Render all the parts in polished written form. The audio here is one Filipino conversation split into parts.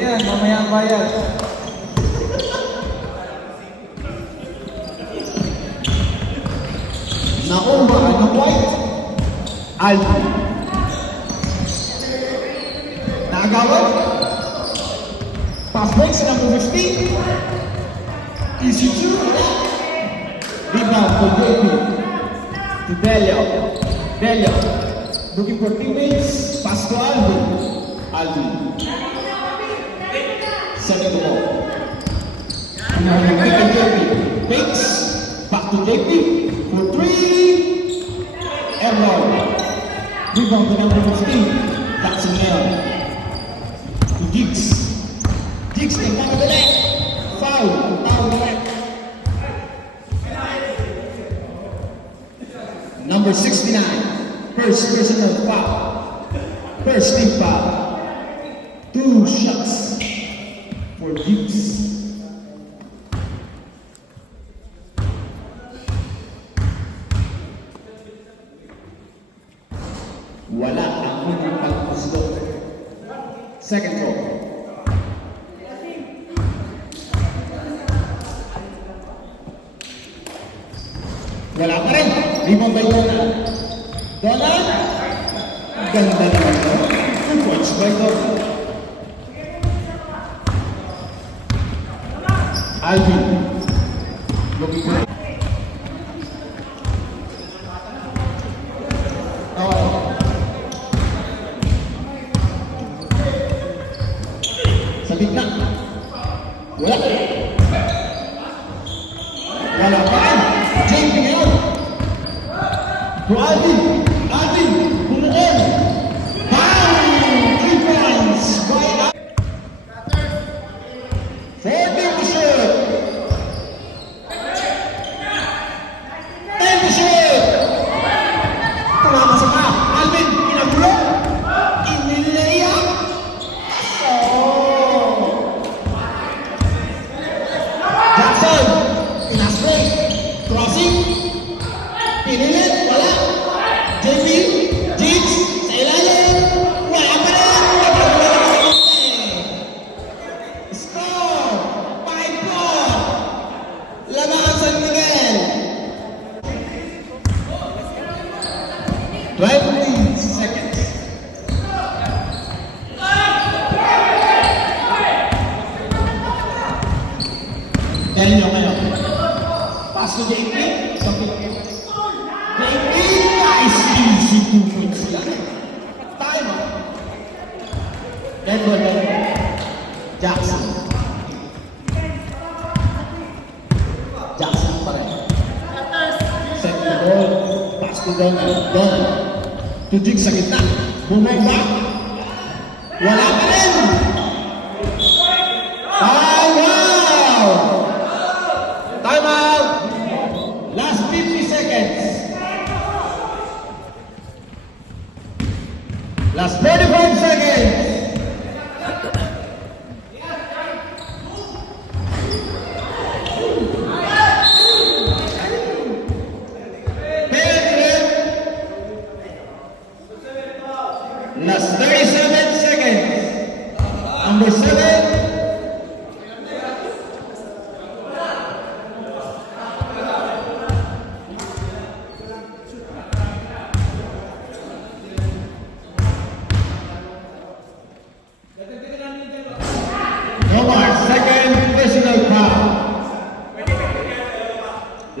Yan, mamaya ang bayad. Naku, ano white? Alvin. Naagawan? Pass break sa number 15. Easy two. Rebound for JP. To Delio. Delio. Looking for teammates. Pass to Alvin. Alvin. Setting the ball. Pick and JP. Fakes. Back to JP. For three. Error. Rebound to number 15. Jackson Leon. To Giggs. Giggs nagkaka the net. Foul. Foul the net. Number 69. First personal foul. First team foul. 2 shots for Giggs. Wala ang unang pagpuslo. Second throw. Wala pa rin. Rebound by Donald. Donald. Ganda naman ito. 2 points by Donald. Alvin. Looking for it. Sa gitna. Wala. Wala pa rin. JP ngayon. To Alvin. Alvin. Bumuon. Bang! 3 points. By Alvin. 14 to shoot. 10 to shoot. Tumakas ka. Alvin. Pinagulo. Inileya. Jackson. Pinasbay. Crossing. Pinilit. Wala. JP. Jigs. Sa ilalim. Wala pa rin. Score. 5-4. Laban San Miguel. 12 seconds. Dahil nyo kayo. Pass to JP. JP, nice easy 2 points lang. Time out. Then go down. Jackson. Jackson pa rin. Set the ball. Pass to Donald. Donald. To Jig sa gitna. Bumay back. Wala pa rin. Time out. Time out. Last 50 seconds. Last 45 seconds. Last 37 seconds. Number 7. No more. Second personal foul.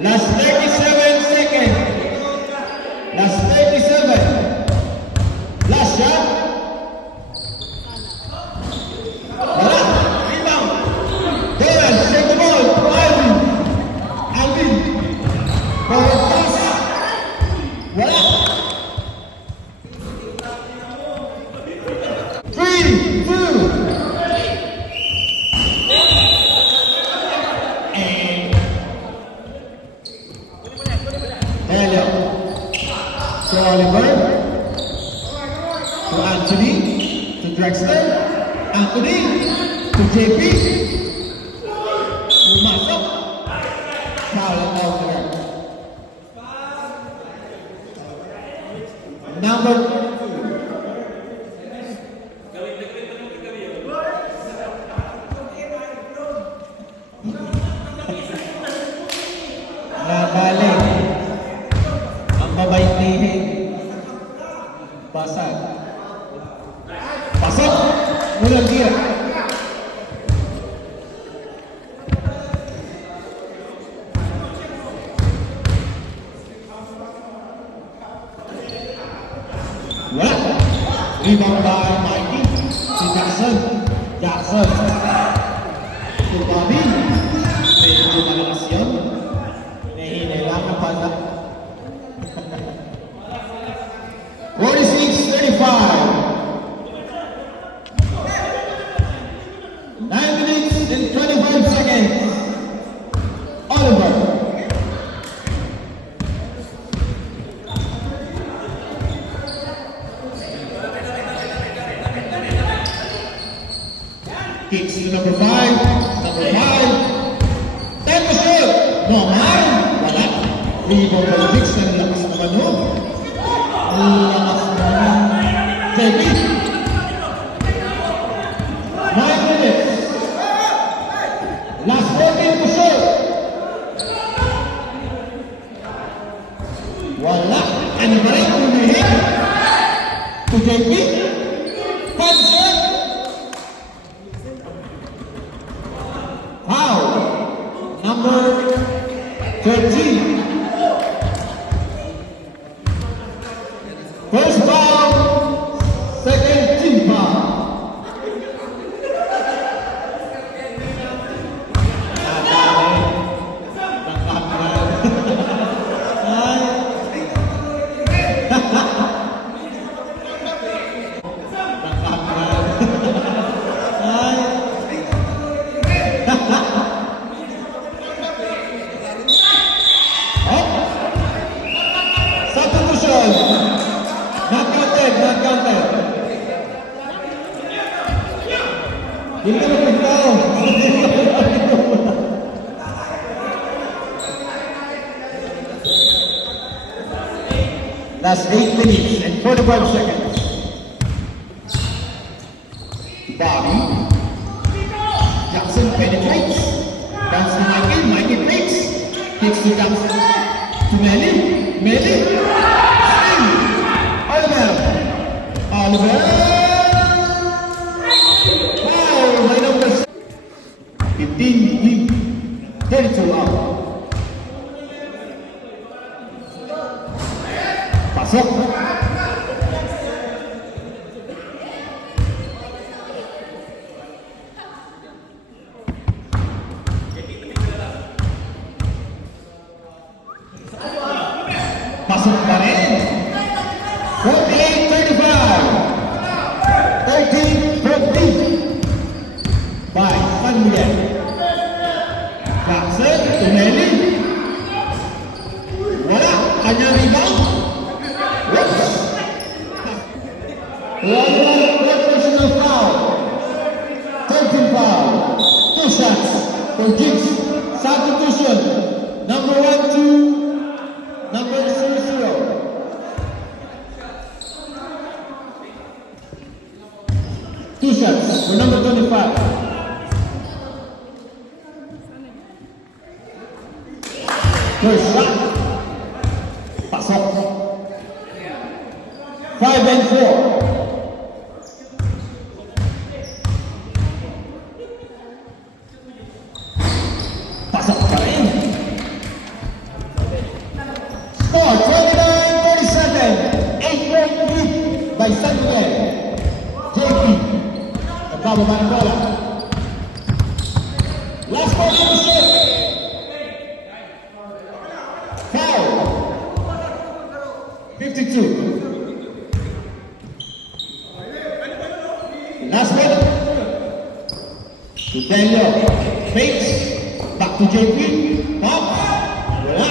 Last 37 seconds. Last 37. Last shot. Wala. Rebound. Doran, take the ball. Alvin. Alvin. Forward pass. Wala. 3, 2. Helio. To Oliver. To Anthony. To Drexler. Anthony. To JP. Pumasok. Foul out there. Number Jackson. To Bobby. Medyo malakas yun. Nahinailangan pa na. 46-35. 9 minutes and 25 seconds. Oliver. Kicks to number 5. Number 5. Time to shoot. Normal. Wala. Rebound by Dixon. Lakas naman yun. Lakas naman. JP. 9 minutes. Last 14 to shoot. Wala. Ano ba rin? Umihik. To JP. 5 shot. Foul. Number 13. First foul. Second team foul. Substitution. Not counted, not counted. Hindi ka magpitaw. Last 8 minutes and 45 seconds. Bobby. Jackson penetrates. Bounce to Mikey. Mikey breaks. Kicks to Jackson. To Melly. Melly. Oliver. Oliver. Foul by number 15. Lead. 32 out. Pasok. Pasok pa rin. 48-35. 13-15. By San Miguel. Jackson to Melly. Wala. Kanyang rebound. Whoops. One personal foul. 13 foul. 2 shots for Gibbs. Substitution. Number 1, 2. Number 0. Two shots for number 25. First shot. Pasok. 5 and 4. Pasok pa rin. Score 29-37. 8-point lead by San Miguel. JP. Nagbababa ng bola. Last ball to shoot. Foul. 52. Last ball. To Daniel. Fakes. Back to JP. Pop. Wala.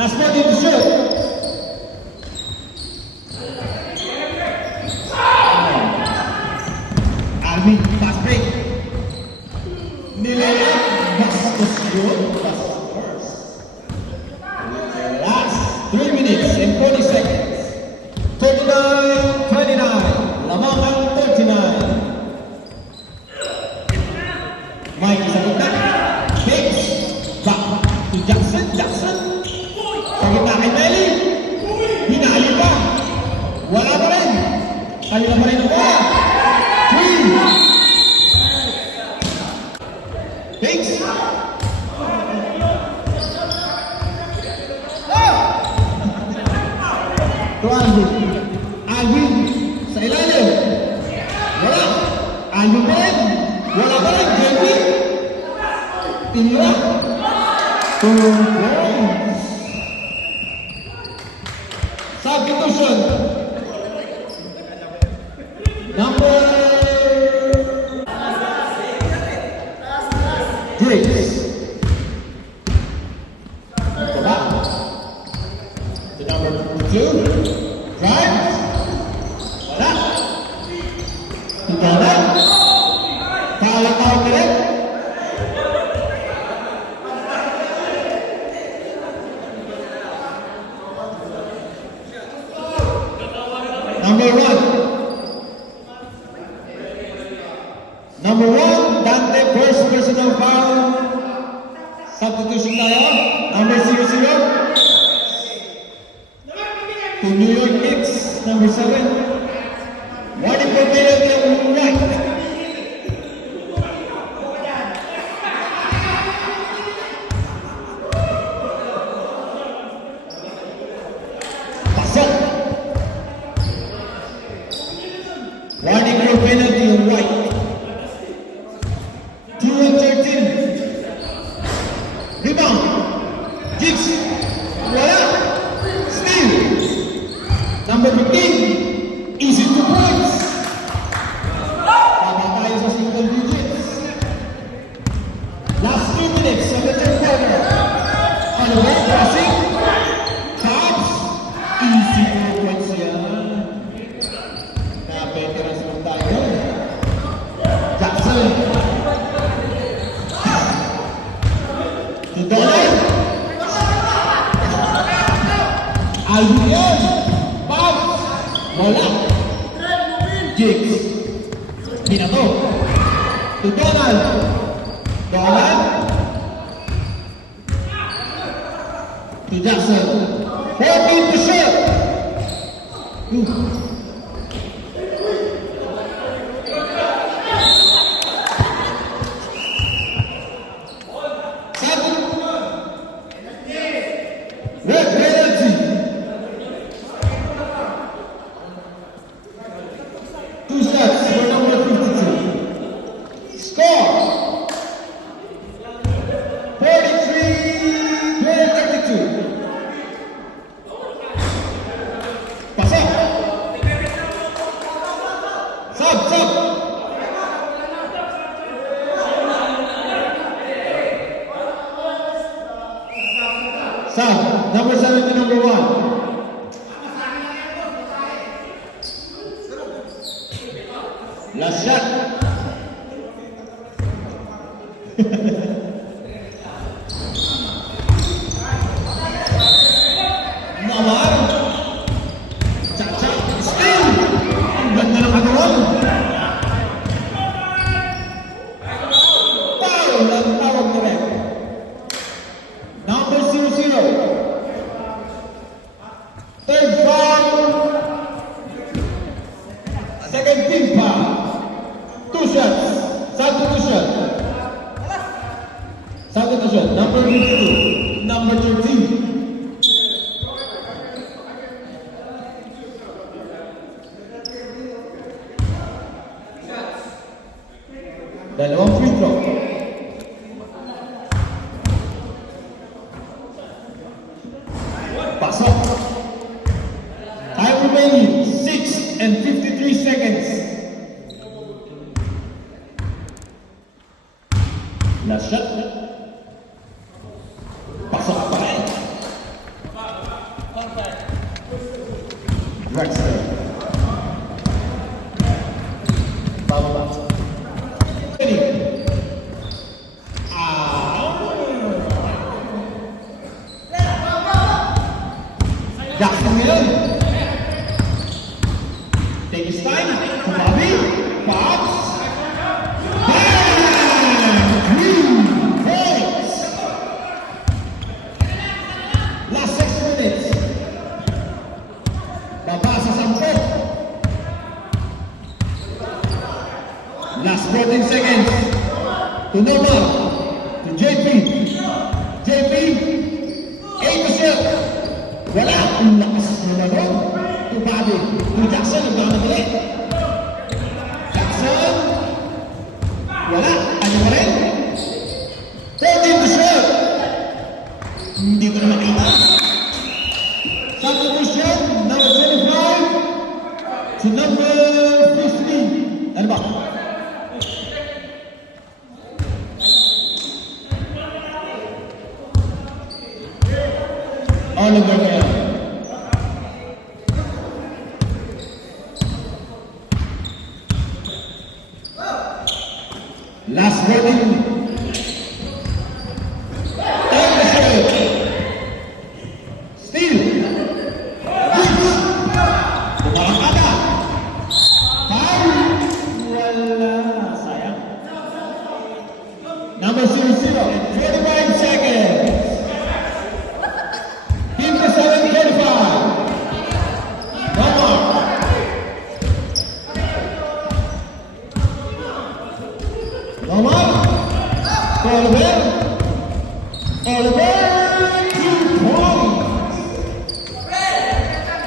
Last ball to shoot. Army, fast break. Nilaya, bastos yun. Bastos. Last 3 minutes and 40 seconds. 39-29. Lamang ang 39. Mike sa gitna. Fakes. Back to Jackson. Jackson. Sa gitna kay Melly. Hinali pa. Wala pa rin. Kanila pa rin ang bola. 3. Fakes. To Andy. Tira. 2 points. Substitution. Number Briggs. Diba? The number 2. Drive. Wala. Tingnan na. Tawag ka rin. Number 1, Dante, first personal foul. Substitution tayo. Number 00. To New York Knicks, number 7. Warning for penalty on right. Pasok. Warning for penalty on right. 2-13. Rebound. Giggs. Wala. Steal. Number 15. Easy 2 points. Baba tayo sa single digits. Last 2 minutes of the third quarter. On the way, crossing. Chops. Easy 2 points yan. Na-veterans mo tayo. Jackson. Donald. Albion. Bounce. Wala. Giggs. Pinato. To Donald. Donald. To Jackson. 14 to shoot. Red penalty. 2 shots for number 52. Score. 43-32. Pasok. Sub. Sub, number 7 to number 1. Last shot. Naman. Cha-cha. Steal. Ang ganda ng katawan. Foul. Ang tawag na rin. Number 00. Third foul. Second team foul. 2 shots. Substitution. Number 52. Number 13. Dalawang free throw. Pasok. Time remaining 6 and 53 seconds. Last shot. Pasok pa rin. Drexler. Bababa. Jackson ngayon. Take his time. Kumabi. Pops. Bang! 3 points. Last 6 minutes. Baba sa 10. Last 14 seconds. To Norman. To JP. JP. 8 to shoot. Wala. Ang lakas na naman. To Bobby. To Jackson. Nagkakamali. Jackson. Wala. Ano pa rin? 14 to number 15. Ano ba? Oliver Bell. Last warning. Steal. Bumakakada. Foul. Wala. Sayang. Number 00. 25 seconds. 57-25. No more. No more. Oliver. Oliver. 2 points.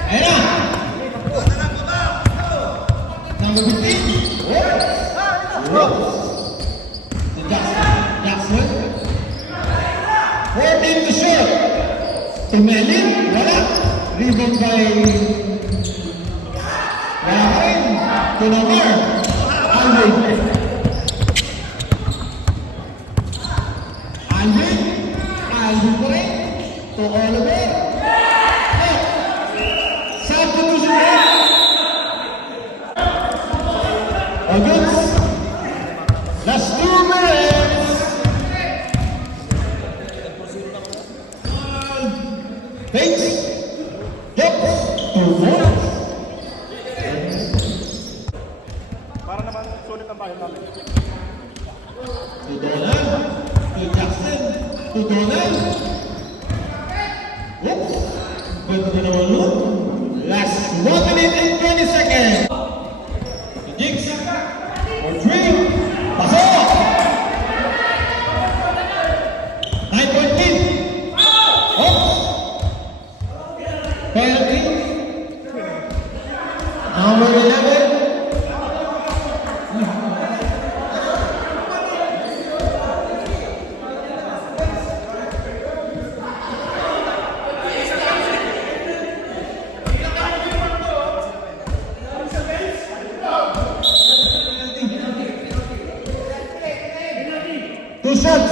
Ayan na. Number 15. Whoops. To Jackson. 14 to shoot. To Melin. Wala. Rebound by Ryan. To Namar. Alvin. Alvin pa rin. To Oliver. Substitution rin. August. Last 2 minutes. Thanks. Yep. 2 points. Para naman sulit ang bahay namin. To Dolan. To Jackson. To Dolan. Oops. Ganda naman yun. Last 1 minute and 20 seconds. To Jigs. For 3. Pasok. 9-point lead. Oops. Penalty. Number 11. Two shots.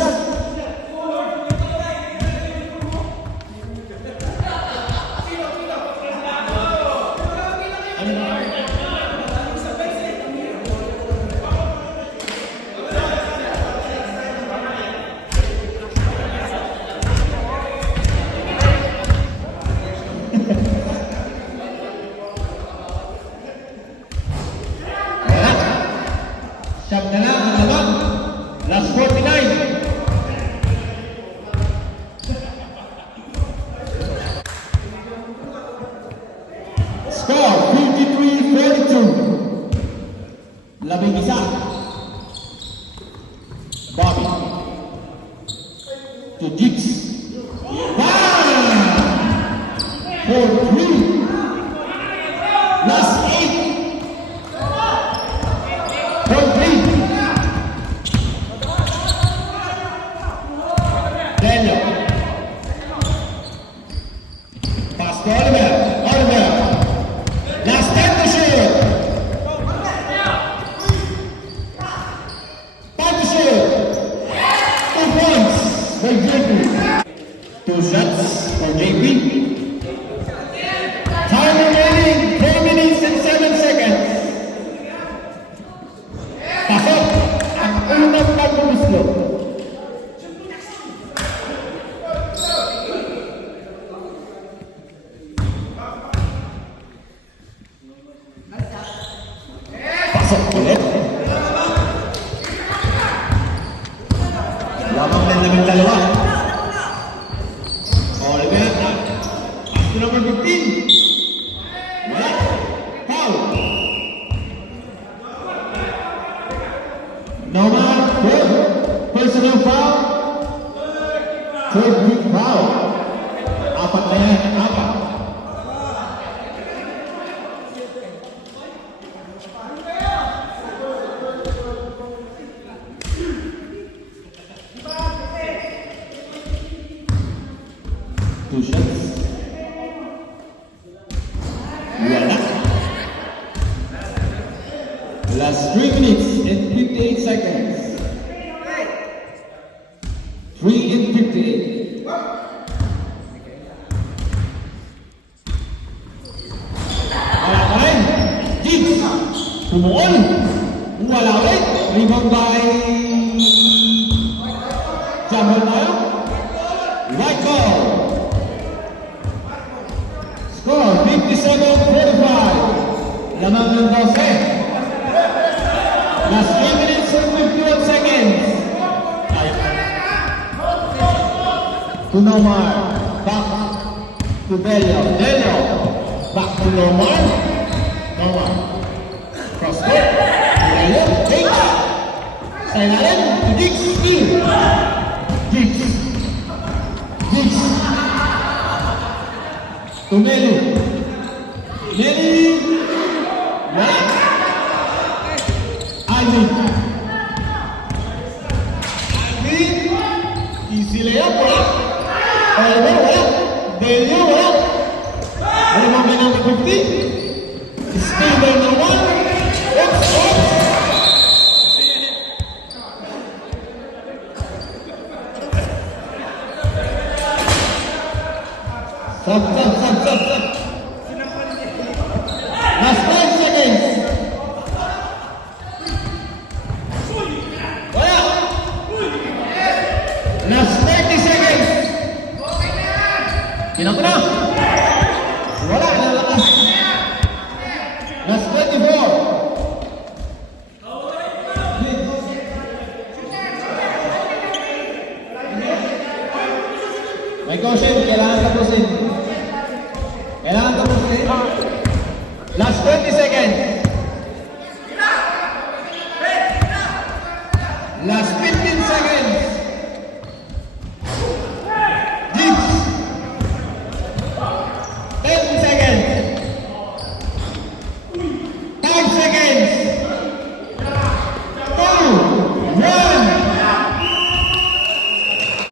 Siyam na lang ang laban. Last 49. Score 53-42. Labing isa. Bobby. To Jigs. Bang! For 3. Last 8. For 3. Daniel. Pass to Oliver. Oliver. Last 10 to shoot. 5 to shoot. 2 points for JP. 2 shots for JP. Time remaining 4 minutes and 7 seconds. Pasok ang unang pagbubuslog. Pasok ulit. Lamang na namin dalawa. Oliver. Pass to number 15. Wala. Foul. Nomar. Good. Personal foul. Third big foul. Apat na yan. Apat. Two shots. Wala. Last 3 minutes and 58 seconds. 3 and 58. Wala pa rin. Jigs. Tumuon. Wala ulit. Rebound by Jambal tayo. White ball. Score 57-45. Lamang ng 12. Last 3 minutes and 51 seconds. To Nomar. Back to Delio. Delio. Back to Nomar. Nomar. Cross court. Delio. Diggs. Sa ilalim. To Diggs. Diggs. Diggs. To Melu. Melu. Wala. Alvin. Alvin. Easy layup. Wala. Oliver. Wala. Delio. Wala. Rebound by number 50. Steal by number 1. It's off. Stop. Last 5 seconds. Wala. Last 30 seconds. Kinako na. Wala. Nalakas. Last 24. May caution. Kailangan tapusin. Kailangan tapusin. Last 20 seconds. Last